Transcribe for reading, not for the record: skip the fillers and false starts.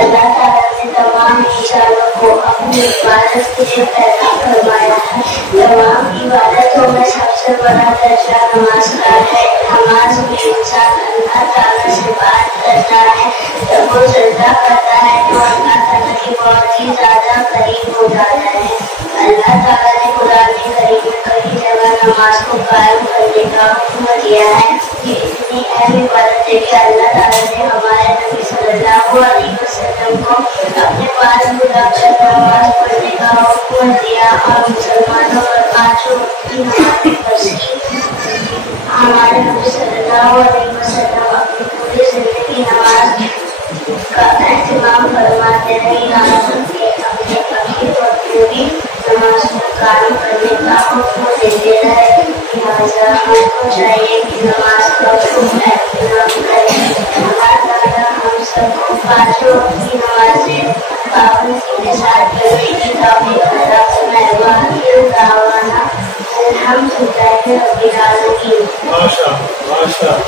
اللہ تعالیٰ نے تمام انسانوں کو اپنی عبادت کے لیے پیدا فرمایا ہے. تمام عبادتوں میں سب سے بڑا درجہ نماز کا ہے. نماز میں انسان اللہ تعالیٰ سے بات کرتا ہے. جب وہ سجدہ کرتا ہے تو اللہ تعالیٰ کی بہت ہی زیادہ قریب ہو جاتا ہے. اللہ تعالیٰ نے قرآن کریم میں کئی جگہ نماز کو قائم کرنے کا حکم دیا ہے. یہ اتنی اہم عبادت ہے کہ اللہ تعالیٰ نے ہمارے نبی صلی اللہ علیہ وسلم کو اپنے پاس بلا کر نماز پڑھنے کا حکم دیا اور مسلمانوں پر پانچوں وقت کی نماز فرض کی. ہمارے نبی صلی اللہ علیہ وسلم اپنی پوری زندگی نماز کا اہتمام فرماتے رہے یہاں تک کہ اپنے عقید اور پوری نماز کو قائم کرنے کا حکم دیتے رہے. لہٰذا ہم کو چاہیے کہ نماز کا خوب اہتمام کریں. اللہ تعالیٰ ہم سب کو پانچوں وقت کی نمازیں پابندی کے ساتھ پڑھنے کی توفیق عطا فرمائے. وآخر دعوانا الحمدللہ رب العالمین. ماشاء اللہ.